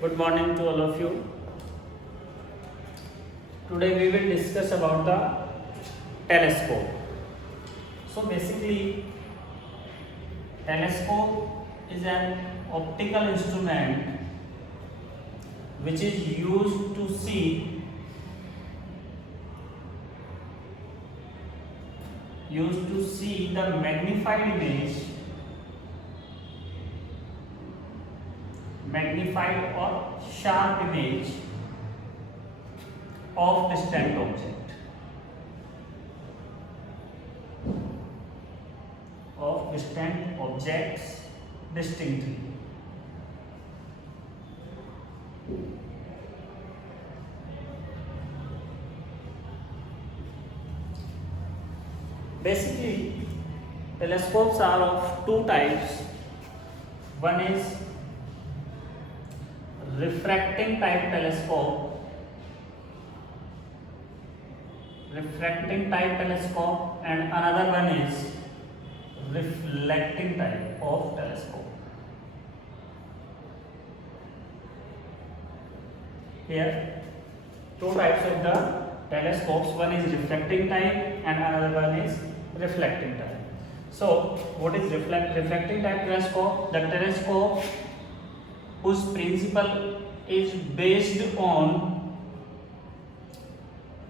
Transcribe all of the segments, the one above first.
Good morning to all of you. Today we will discuss about the telescope. So basically, telescope is an optical instrument which is used to see the magnified or sharp image of distant objects distinctly. Basically, telescopes are of two types. One is refracting type telescope and another one is reflecting type of telescope. Here two types of the telescopes, one is refracting type and another one is reflecting type. So what is refracting type telescope? The telescope whose principle is based on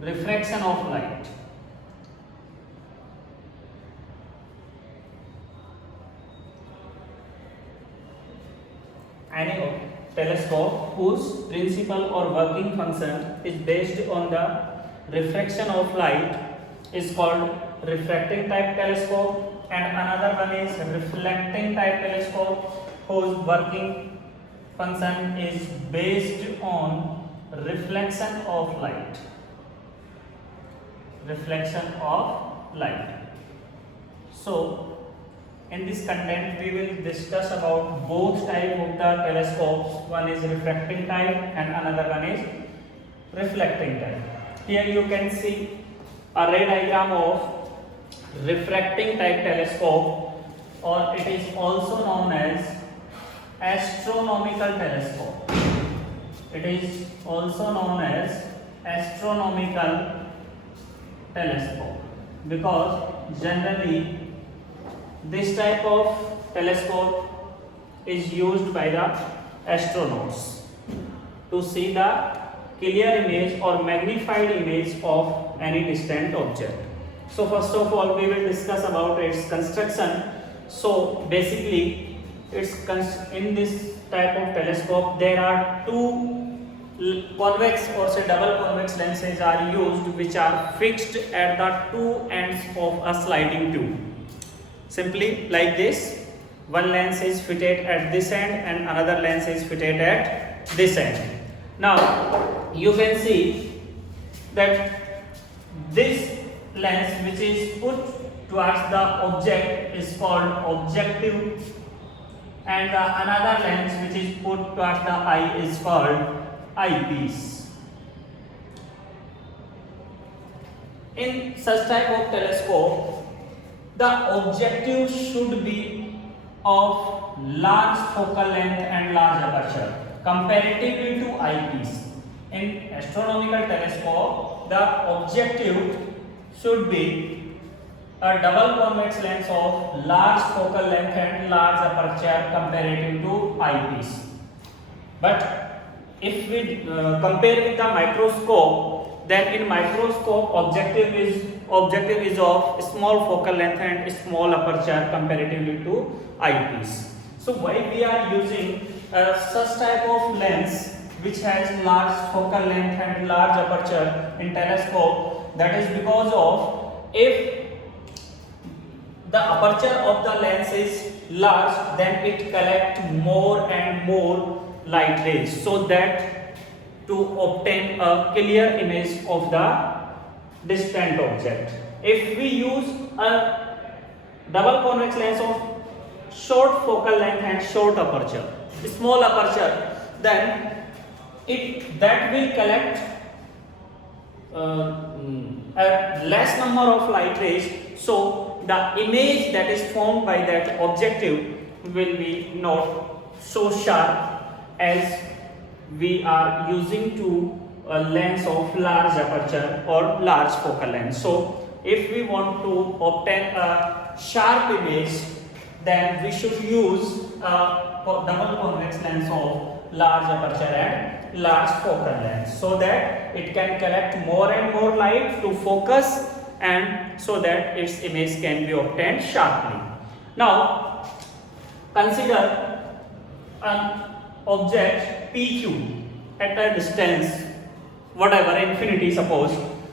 refraction of light. Any telescope whose principle or working function is based on the refraction of light is called refracting type telescope, and another one is reflecting type telescope whose working function is based on reflection of light. So in this content we will discuss about both type of the telescopes. One is refracting type and another one is reflecting type. Here you can see a ray diagram of refracting type telescope, or it is also known as astronomical telescope. It is also known as astronomical telescope because generally this type of telescope is used by the astronauts to see the clear image or magnified image of any distant object. So first of all we will discuss about its construction. So basically in this type of telescope there are two convex or say double convex lenses are used, which are fixed at the two ends of a sliding tube. Simply like this, one lens is fitted at this end and another lens is fitted at this end. Now you can see that this lens which is put towards the object is called objective, and another lens which is put towards the eye is called eyepiece. In such type of telescope, the objective should be of large focal length and large aperture comparatively to eyepiece. In astronomical telescope, the objective should be a double convex lens of large focal length and large aperture comparative to eyepiece. But if we compare with the microscope, then in microscope objective is of small focal length and small aperture comparatively to eyepiece. So why we are using such type of lens which has large focal length and large aperture in telescope? That is because of if the aperture of the lens is large, then it collects more and more light rays, so that to obtain a clear image of the distant object. If we use a double convex lens of short focal length and short aperture, small aperture, then that will collect a less number of light rays, so the image that is formed by that objective will be not so sharp as we are using to a lens of large aperture or large focal length. So if we want to obtain a sharp image, then we should use a double convex lens of large aperture and large focal length, so that it can collect more and more light to focus, and so that its image can be obtained sharply. Now consider an object PQ at a distance whatever, infinity suppose.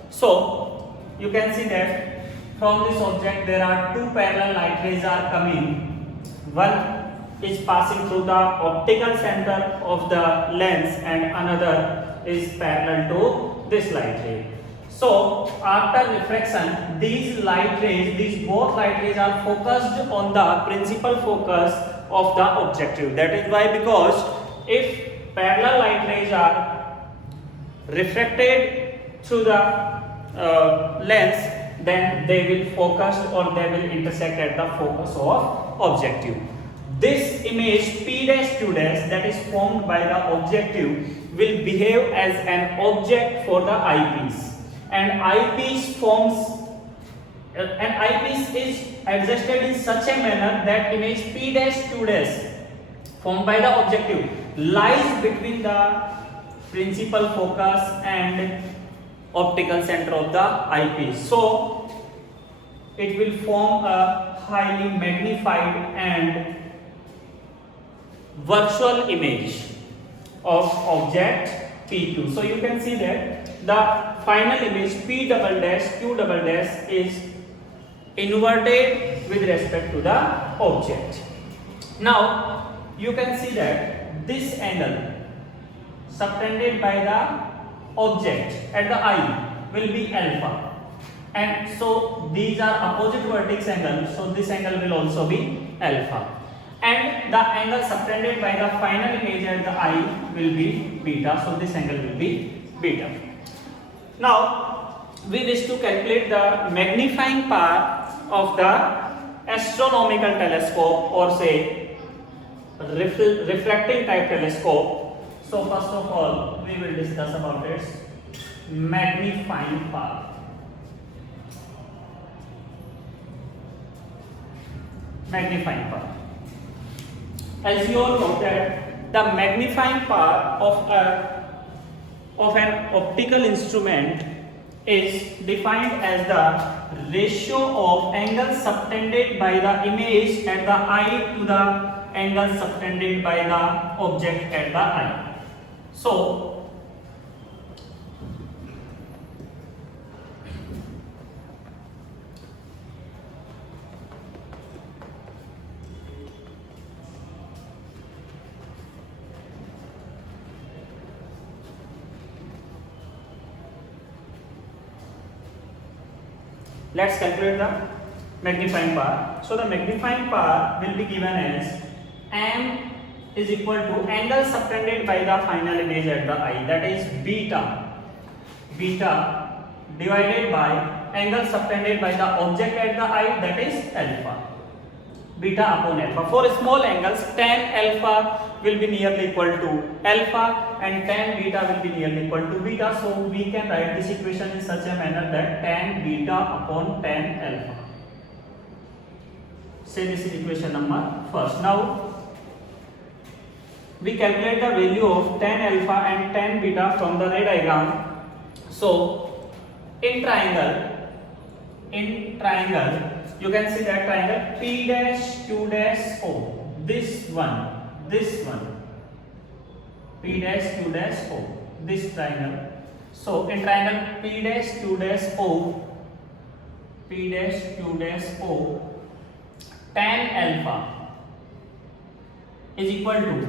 So you can see that from this object there are two parallel light rays are coming. One is passing through the optical center of the lens and another is parallel to this light ray. So after refraction, these light rays, these both light rays are focused on the principal focus of the objective. That is why, because if parallel light rays are refracted through the lens, then they will focus or they will intersect at the focus of objective. This image P dash Q dash that is formed by the objective will behave as an object for the eyepiece, and eyepiece is adjusted in such a manner that image P dash Q dash formed by the objective lies between the principal focus and optical center of the eyepiece. So it will form a highly magnified and virtual image of object PQ. So you can see that the final image P double dash Q double dash is inverted with respect to the object. Now you can see that this angle subtended by the object at the eye will be alpha, and so these are opposite vertex angles, so this angle will also be alpha, and the angle subtended by the final image at the eye will be beta, so this angle will be beta. Now we wish to calculate the magnifying power of the astronomical telescope, or say refracting type telescope. So first of all we will discuss about its magnifying power. Magnifying power. As you all know that the magnifying power of an optical instrument is defined as the ratio of angle subtended by the image at the eye to the angle subtended by the object at the eye. So let's calculate the magnifying power. So the magnifying power will be given as m is equal to angle subtended by the final image at the eye, that is beta divided by angle subtended by the object at the eye, that is alpha. Beta upon alpha. For small angles, tan alpha will be nearly equal to alpha and tan beta will be nearly equal to beta. So we can write this equation in such a manner that tan beta upon tan alpha. Say this is equation number first. Now we calculate the value of tan alpha and tan beta from the ray diagram. So in triangle you can see that triangle P dash Q dash O, this one P dash Q dash O, this triangle. So in triangle P dash Q dash O, tan alpha is equal to,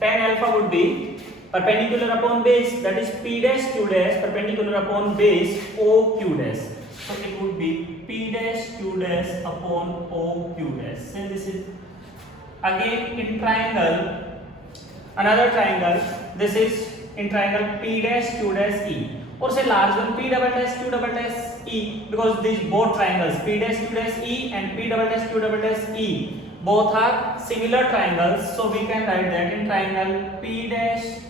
tan alpha would be perpendicular upon base, that is P dash Q dash perpendicular upon base O Q dash. So it would be P dash Q dash upon O Q dash. So this is again in triangle, another triangle. This is in triangle P dash Q dash E, or say large one P double dash Q double dash E, because these both triangles P dash Q dash E and P double dash Q double dash E both are similar triangles. So we can write that in triangle P dash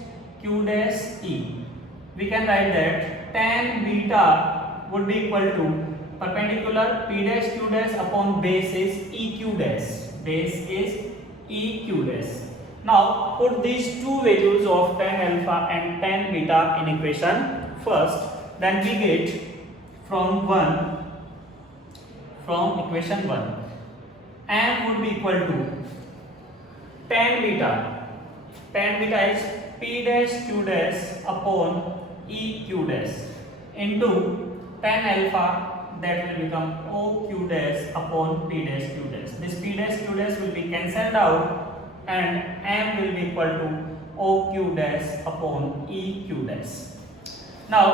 q dash e. We can write that tan beta would be equal to perpendicular p dash q dash upon base is eq dash. Base is eq dash. Now put these two values of tan alpha and tan beta in equation first. Then we get from equation 1 m would be equal to tan beta. Tan beta is p dash q dash upon e q dash into tan alpha, that will become o q dash upon p dash q dash. This p dash q dash will be cancelled out and m will be equal to o q dash upon e q dash. Now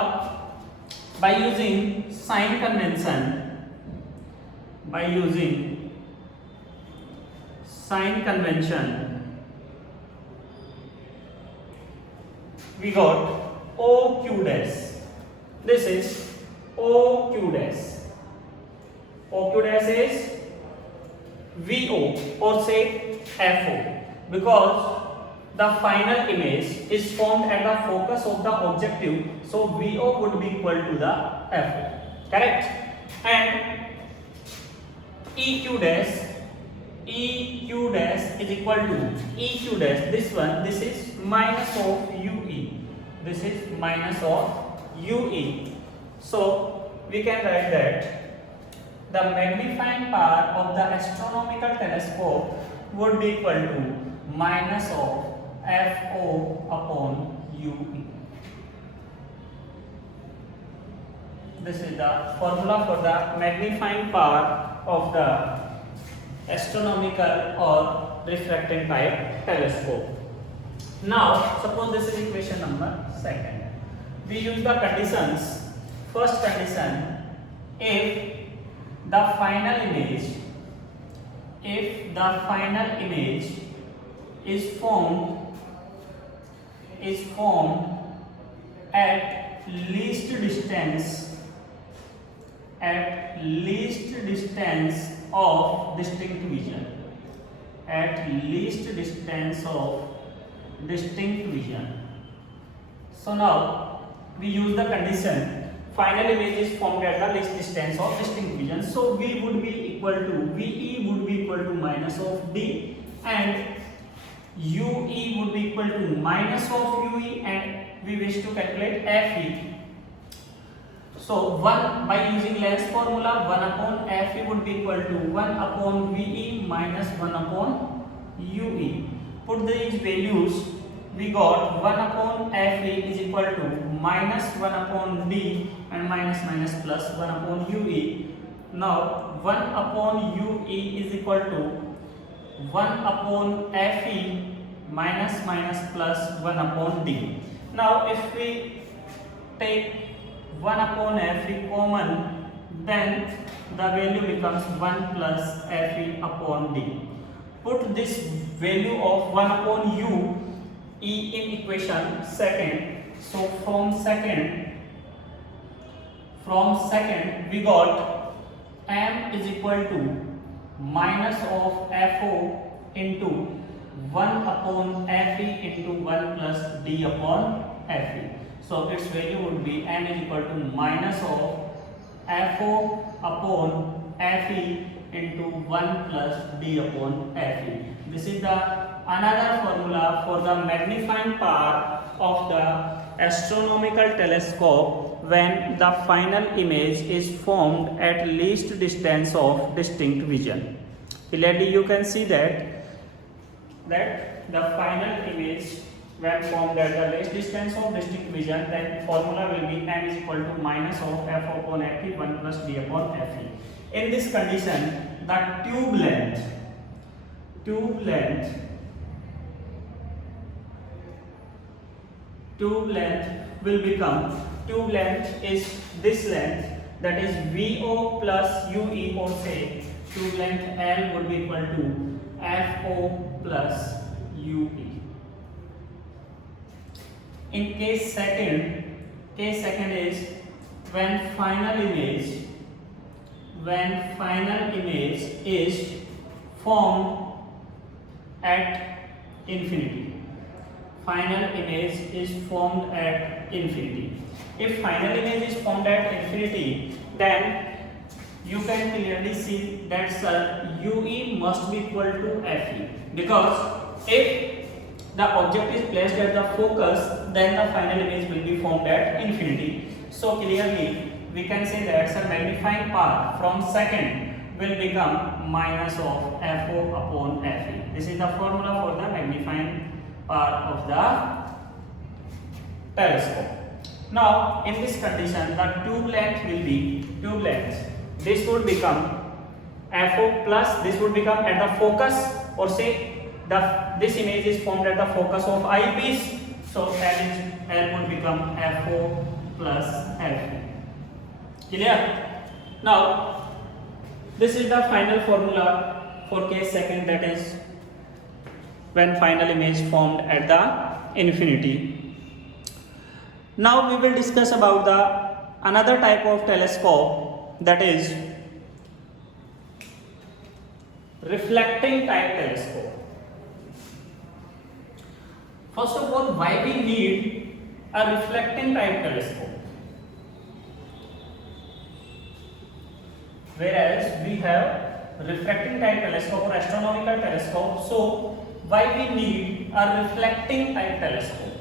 by using sign convention, we got o q dash. This is o q dash. O q dash is VO or say FO, because the final image is formed at the focus of the objective, so VO would be equal to the FO, correct? And EQ dash is equal to EQ dash, this is minus of UE, this is minus of UE. So we can write that the magnifying power of the astronomical telescope would be equal to minus of FO upon UE. This is the formula for the magnifying power of the astronomical or refracting type telescope. Now suppose this is equation number 2. We use the conditions. First condition, if the final image is formed at least distance of distinct vision, So now we use the condition final image is formed at the least distance of distinct vision. So V would be equal to VE would be equal to minus of D, and UE would be equal to minus of UE, and we wish to calculate FE. So 1 by using Lenz's formula, 1 upon FE would be equal to 1 upon VE minus 1 upon UE. Put these values, we got 1 upon FE is equal to minus 1 upon D and minus plus 1 upon UE. Now 1 upon UE is equal to 1 upon FE minus plus 1 upon D. Now if we take 1 upon FE common, then the value becomes 1 plus FE upon D. Put this value of 1 upon U E in equation second. So from second we got M is equal to minus of FO into 1 upon FE into 1 plus D upon FE. So its value would be M is equal to minus of FO upon FE into 1 plus D upon FE. This is the another formula for the magnifying power of the astronomical telescope when the final image is formed at least distance of distinct vision. Clearly you can see that the final image when formed at the least distance of distinct vision, then formula will be M is equal to minus of F upon FE 1 plus D upon FE. In this condition, the tube length will become, tube length is this length, that is VO plus UE, or say tube length L would be equal to FO plus UE. In case second is when final image is formed at infinity. final image is formed at infinity. If final image is formed at infinity, then you can clearly see that UE must be equal to FE, because if the object is placed at the focus, then the final image will be formed at infinity. So clearly we can say that the magnifying power from second will become minus of FO upon FE. This is the formula for the magnifying power of the telescope. Now in this condition, the tube length will be tube length. This would become FO plus this would become at the focus, or say this image is formed at the focus of eyepiece, so L would become FO plus FE. Clear? Now this is the final formula for case second, that is when final image formed at the infinity. Now we will discuss about the another type of telescope, that is reflecting type telescope. First of all, why we need a reflecting type telescope, whereas we have refracting type telescope or astronomical telescope? So why we need a reflecting type telescope?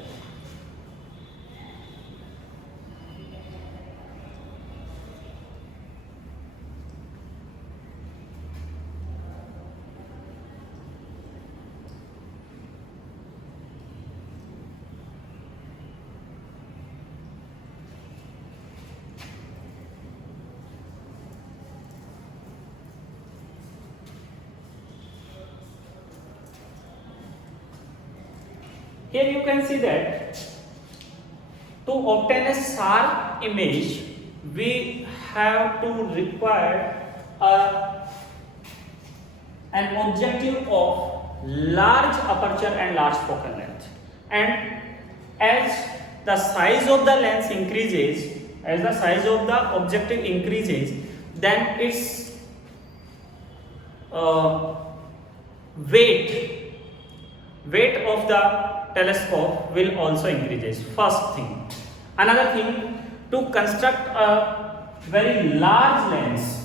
Here you can see that to obtain a sharp image, we have to require an objective of large aperture and large focal length. And as the size of the lens increases, as the size of the objective increases, then its weight of the telescope will also increases. First thing. Another thing, to construct a very large lens,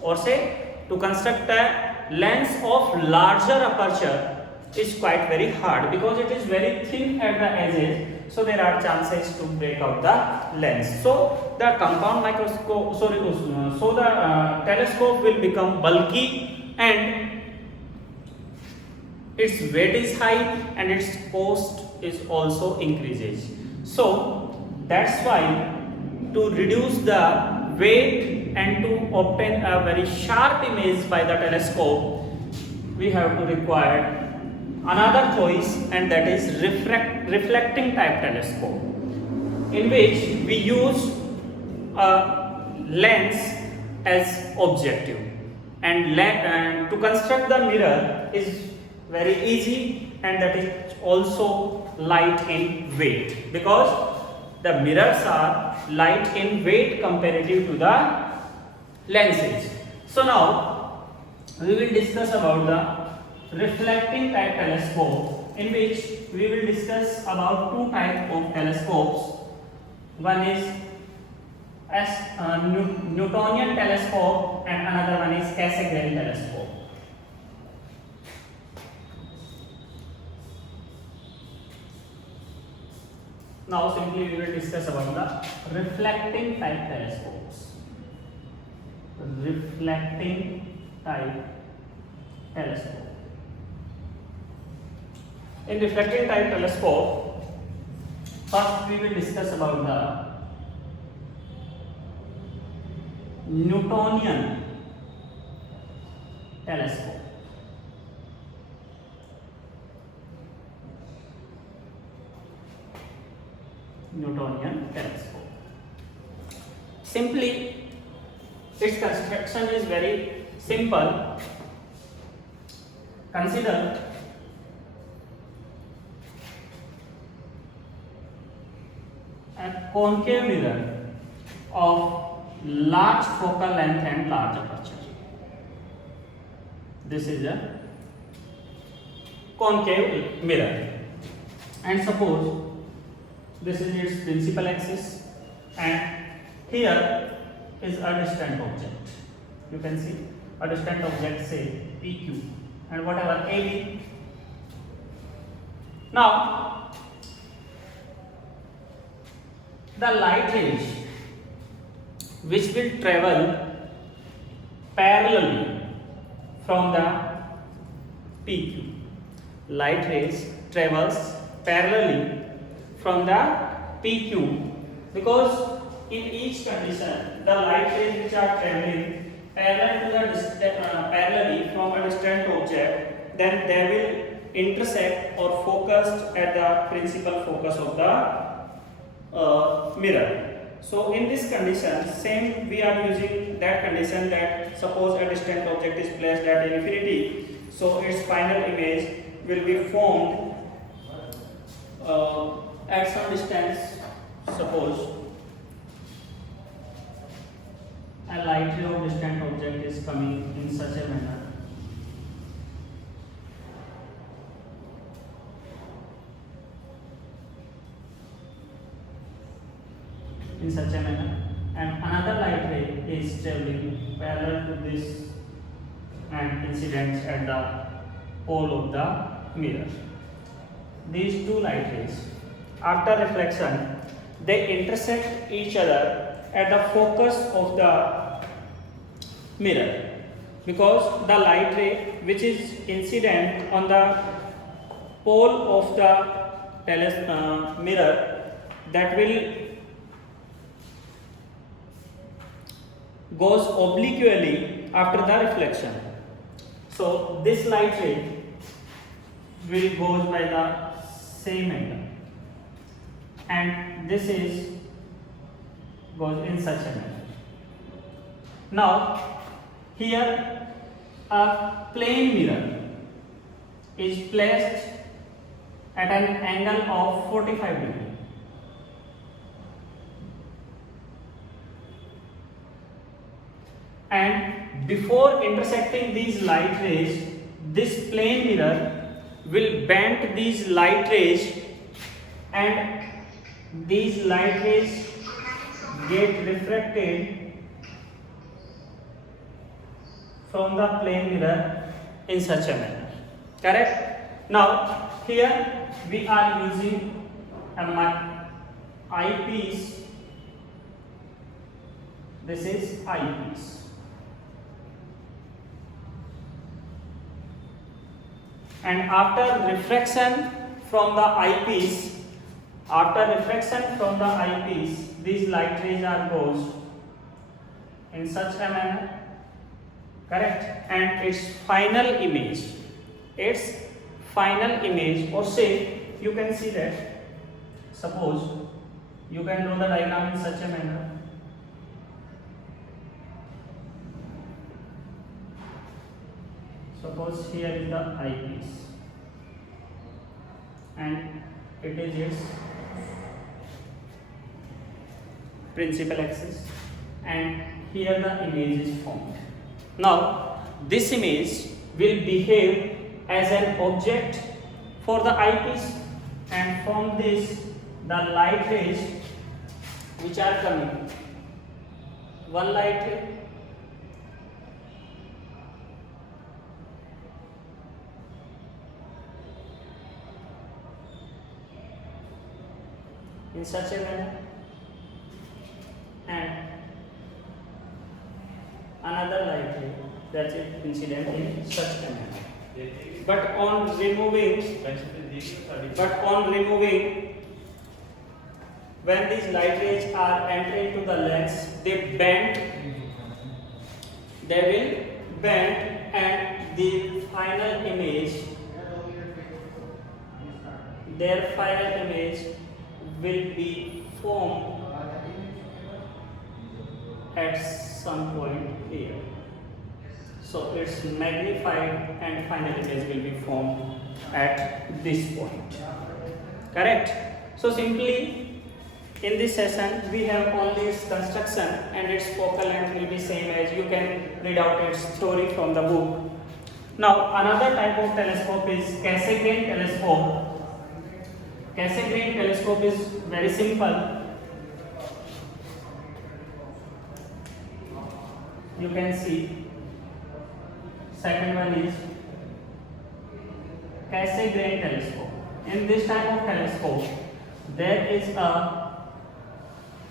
or say to construct a lens of larger aperture is quite very hard, because it is very thin at the edges, so there are chances to break out the lens. So the compound microscope, so the telescope will become bulky and its weight is high and its cost is also increases. So that's why to reduce the weight and to obtain a very sharp image by the telescope, we have to require another choice, and that is reflecting type telescope, in which we use a lens as objective, and to construct the mirror is very easy, and that is also light in weight, because the mirrors are light in weight comparative to the lenses. So now we will discuss about the reflecting type telescope, in which we will discuss about two types of telescopes. One is Newtonian telescope and another one is Cassegrain telescope. Now simply we will discuss about the reflecting type telescopes. Reflecting type telescope. In reflecting type telescope, first we will discuss about the Newtonian telescope. Newtonian telescope. Simply, its construction is very simple. Consider a concave mirror of large focal length and large aperture. This is a concave mirror, and suppose this is its principal axis and here is a distant object. You can see a distant object, say PQ, and whatever AB. Now the light rays which will travel parallelly from the PQ, light rays travels parallelly from the PQ, because in each condition the light rays which are traveling parallelly from a distant object, then they will intersect or focused at the principal focus of the mirror. So in this condition, same we are using that condition that suppose a distant object is placed at infinity, so its final image will be formed at some distance. Suppose a light ray of distant object is coming in such a manner. In such a manner, and another light ray is traveling parallel to this and incidents at the pole of the mirror. These two light rays, after reflection, they intersect each other at the focus of the mirror, because the light ray which is incident on the pole of the mirror, that will goes obliquely after the reflection. So this light ray will goes by the same angle, and this is goes in such a manner. Now here a plane mirror is placed at an angle of 45 degrees. And before intersecting these light rays, this plane mirror will bend these light rays, and these light rays get refracted from the plane mirror in such a manner. Correct? Now here we are using a eyepiece. This is eyepiece. And after refraction from the eyepiece, these light rays are goes in such a manner. Correct? And its final image, or say you can see that, suppose you can draw the diagram in such a manner. Suppose here is the eyepiece and it is its principal axis, and here the image is formed. Now this image will behave as an object for the eyepiece, and from this the light rays which are coming, one light ray, in such a manner, and another light ray that is incident in such a manner. But on removing, when these light rays are entering to the lens, they will bend, and the final image, their final image will be formed at some point here. So its magnified and final image will be formed at this point. Correct? So simply in this session we have only its construction, and its focal length will be same as you can read out its theory from the book. Now another type of telescope is Cassegrain telescope. Cassegrain telescope is very simple. You can see. Second one is Cassegrain telescope. In this type of telescope, there is a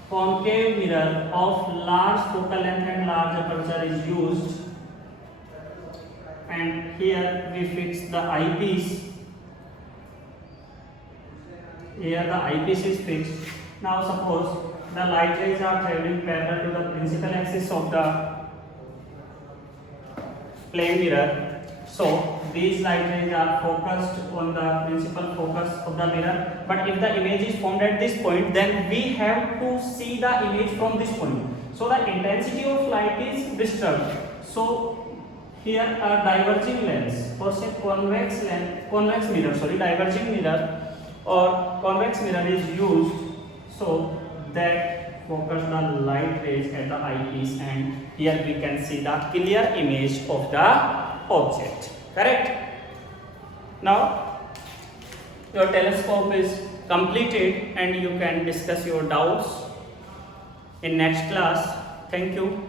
concave mirror of large focal length and large aperture is used, and here we fix the eyepiece. Here the eyepiece is fixed. Now suppose the light rays are traveling parallel to the principal axis of the plane mirror. So these light rays are focused on the principal focus of the mirror, but if the image is formed at this point, then we have to see the image from this point. So the intensity of light is disturbed. So here a diverging lens or say diverging mirror or convex mirror is used, so that focus the light rays at the eyepiece, and here we can see the clear image of the object. Correct? Now your telescope is completed and you can discuss your doubts in next class. Thank you.